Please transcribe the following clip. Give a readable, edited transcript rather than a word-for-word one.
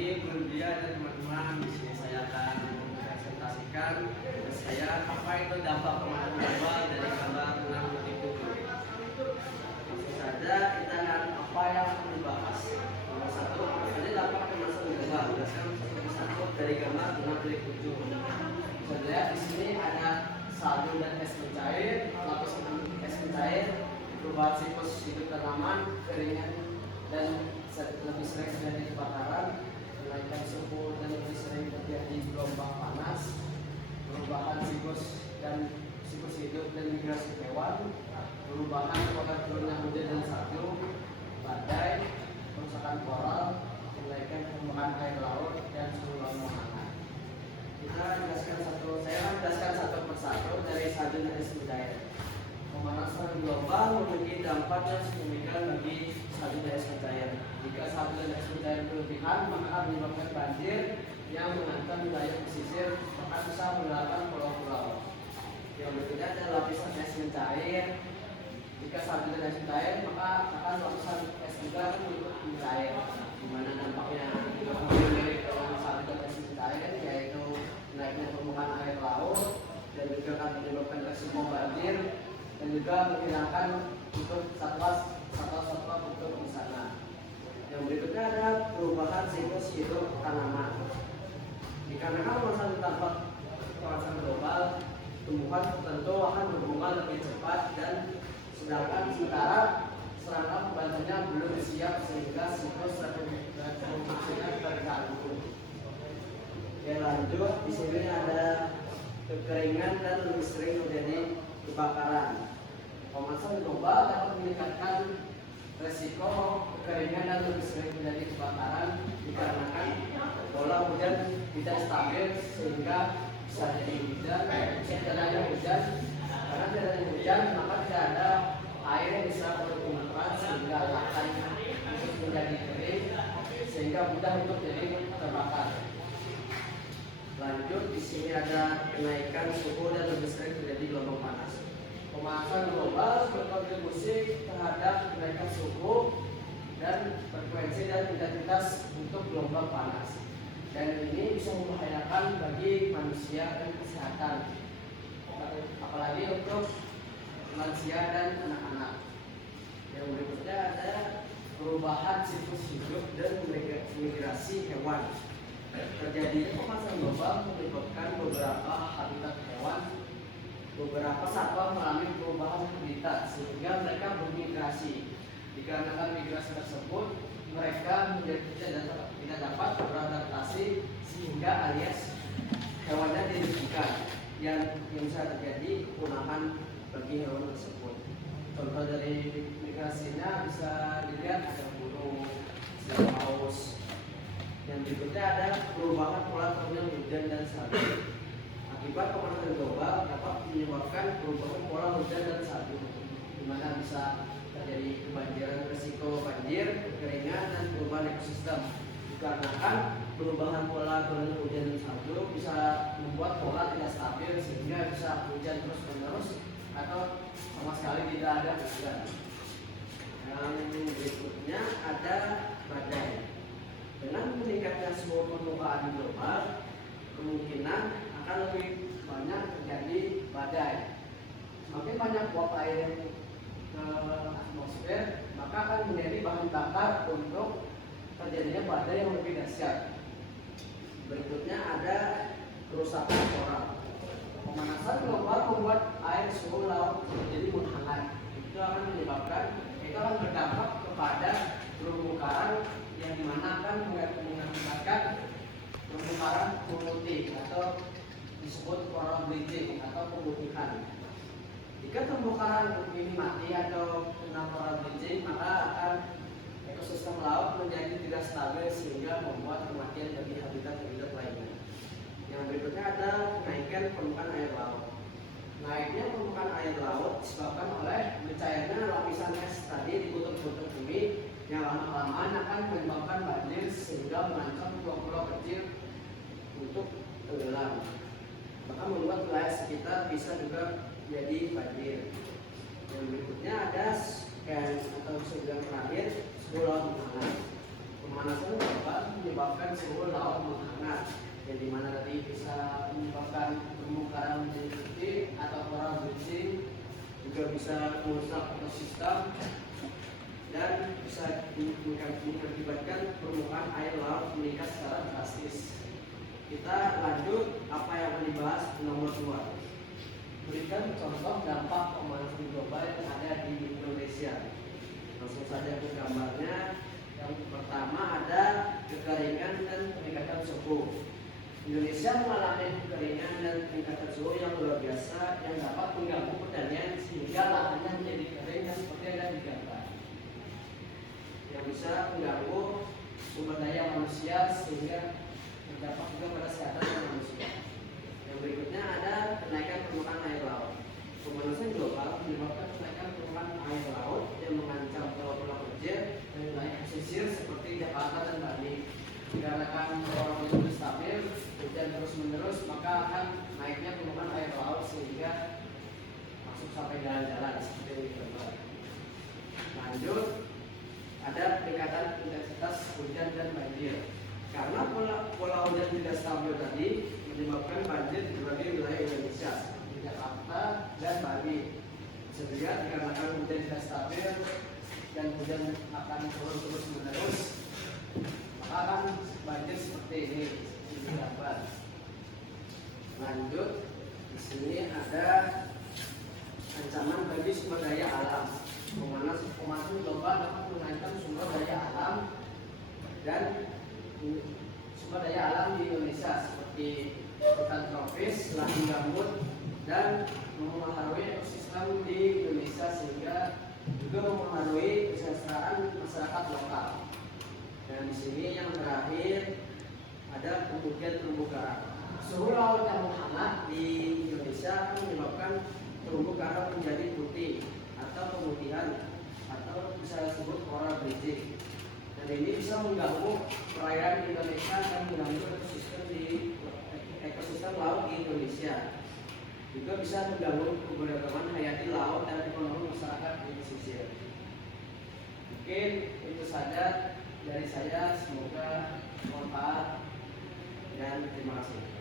pagi, Bu Dia dan teman-teman. Di sini saya akan presentasikan apa itu dampak perubahan global dari gambar 6.7. Langsung saja kita akan apa yang akan dibahas. Nomor satu, ini dampak pemanasan global berdasarkan satu dari gambar 6.7. Bisa dilihat di sini ada salju dan es mencair, lapisan es mencair, perubahan siklus hidup tanaman, keringan dan lebih sering terjadi kebakaran, kenaikan suhu dan lebih sering terjadi gelombang panas, perubahan siklus hidup dan migrasi hewan, perubahan pola turunnya hujan dan salju, badai, kerusakan koral, kenaikan permukaan air laut dan suhu laut hangat. Saya akan jelaskan satu persatu dari salju dan es mencair. Pemanasan global memiliki dampak yang signifikan bagi salju dan es mencair. Jika salju dan es mencair berlebihan, maka menyebabkan banjir yang menghantam wilayah pesisir, bahkan bisa menyebabkan pulau-pulau. Yang berikutnya adalah lapisan es mencair. Jika salju dan es mencair, maka akan lapisan es juga ikut mencair. Di mana dampaknya dari salju dan es mencair yaitu naiknya permukaan air laut dan juga akan menyebabkan resiko banjir dan juga menghilangkan untuk satwa-satwa untuk di sana. Yang berikutnya adalah perubahan siklus hidup tanaman. Dikarenakan masalah dampak pemanasan global, tumbuhan tertentu akan berbunga lebih cepat dan sementara serangga pembantunya belum siap sehingga siklus reproduksinya terganggu. Yang lanjut, di sini ada kekeringan dan lebih sering terjadi kebakaran. Pemanasan global dapat meningkatkan resiko kekeringan dan lebih sering terjadi kebakaran dikarenakan pola hujan tidak stabil sehingga bisa jadi hujan, tidak hujan. Karena tidak ada hujan, maka tidak ada air yang diserap oleh permukaan sehingga lahan menjadi kering sehingga mudah untuk jadi terbakar. Lanjut, di sini ada kenaikan suhu dan lebih sering terjadi gelombang panas. Pemanasan global berkontribusi terhadap kenaikan suhu dan frekuensi dan intensitas untuk gelombang panas. Dan ini bisa membahayakan bagi manusia dan kesehatan, apalagi untuk lansia dan anak-anak. Yang berikutnya ada perubahan siklus hidup dan migrasi hewan. Terjadinya pemanasan global menyebabkan beberapa habitat hewan, beberapa satwa mengalami perubahan habitat sehingga mereka bermigrasi. Dikarenakan migrasi tersebut, mereka tidak dapat beradaptasi sehingga alias hewannya dirugikan yang bisa terjadi kepunahan bagi hewan tersebut. Contoh dari migrasinya bisa dilihat ada burung, paus. Yang berikutnya ada perubahan pola turunnya hujan dan salju. Akibat pemanasan global dapat menyebabkan perubahan pola hujan dan salju, di mana bisa terjadi kebanjiran, risiko banjir, kekeringan, dan perubahan ekosistem. Dikarenakan perubahan pola turunnya hujan dan salju bisa membuat pola tidak stabil sehingga bisa hujan terus-menerus atau sama sekali tidak ada hujan. Yang berikutnya ada badai. Dengan meningkatnya suhu permukaan global, kemungkinan akan lebih banyak terjadi badai. Semakin banyak uap air ke atmosfer, maka akan menjadi bahan bakar untuk terjadinya badai yang lebih dahsyat. Berikutnya ada kerusakan koral. Pemanasan global membuat air suhu laut menjadi menghangat. Itu akan berdampak kepada terumbu karang yang dimana akan mengakibatkan terumbu karang memutih atau disebut coral bleaching atau pemutihan. Jika terumbu karang ini mati atau kena coral bleaching, maka akan ekosistem laut menjadi tidak stabil sehingga membuat kematian bagi habitat-habitat lainnya. Yang berikutnya ada kenaikan permukaan air laut. Naiknya permukaan air laut disebabkan oleh mencairnya lapisan es tadi di kutub-kutub bumi yang lama-kelamaan akan menyebabkan banjir sehingga mengancam pulau-pulau kecil untuk tenggelam. Maka membuat wilayah sekitar bisa juga jadi banjir. Yang berikutnya ada atau sebulan terakhir suhu laut menghangat. Pemanasan global menyebabkan menyebabkan suhu laut menghangat, yang dimana tadi bisa menyebabkan terumbu karang menjadi putih atau coral bleaching, juga bisa merusak ekosistem dan bisa mengakibatkan permukaan air laut meningkat secara drastis. Kita lanjut apa yang akan dibahas nomor 2. Berikan contoh dampak pemanasan global yang ada di Indonesia. Langsung saja ke gambarnya. Yang pertama ada kekeringan dan peningkatan suhu. Indonesia mengalami kekeringan dan peningkatan suhu yang luar biasa yang dapat mengganggu pertanian sehingga lahannya menjadi kering dan seperti yang ada di gambar. Yang bisa mengganggu sumber daya manusia sehingga berdampak juga pada kesehatan manusia. Yang berikutnya ada kenaikan permukaan air laut. Pemanasan global menyebabkan kenaikan permukaan air laut yang mengancam pulau-pulau kecil dan wilayah pesisir seperti Jakarta dan Bali. Dikarenakan pulau itu stabil, hujan terus-menerus, maka akan naiknya permukaan air laut sehingga masuk sampai jalan-jalan seperti ini gambar. Lanjut, ada peningkatan intensitas hujan dan banjir. Karena pola hujan tidak stabil tadi menyebabkan banjir di berbagai wilayah Indonesia seperti Jakarta dan Bali. Sehingga dikarenakan hujan tidak stabil dan hujan akan terus menerus, maka akan banjir seperti ini di gambar. Lanjut, di sini ada ancaman bagi sumber daya alam. Pemanasan global dapat mengancam sumber daya alam dan sumber daya alam di Indonesia seperti hutan tropis, lahan gambut, dan mempengaruhi ekosistem di Indonesia sehingga juga mempengaruhi kesejahteraan masyarakat lokal. Dan di sini yang terakhir ada kemudian terumbu karang. Suhu laut yang menghangat di Indonesia akan menyebabkan terumbu karang menjadi putih atau pemutihan atau bisa disebut coral bleaching. Dan ini bisa mengganggu perairan Indonesia dan mengganggu ekosistem laut di Indonesia. Juga bisa mengganggu keberagaman hayati laut dan ekonomi masyarakat di pesisir. Mungkin itu saja dari saya, semoga bermanfaat dan terima kasih.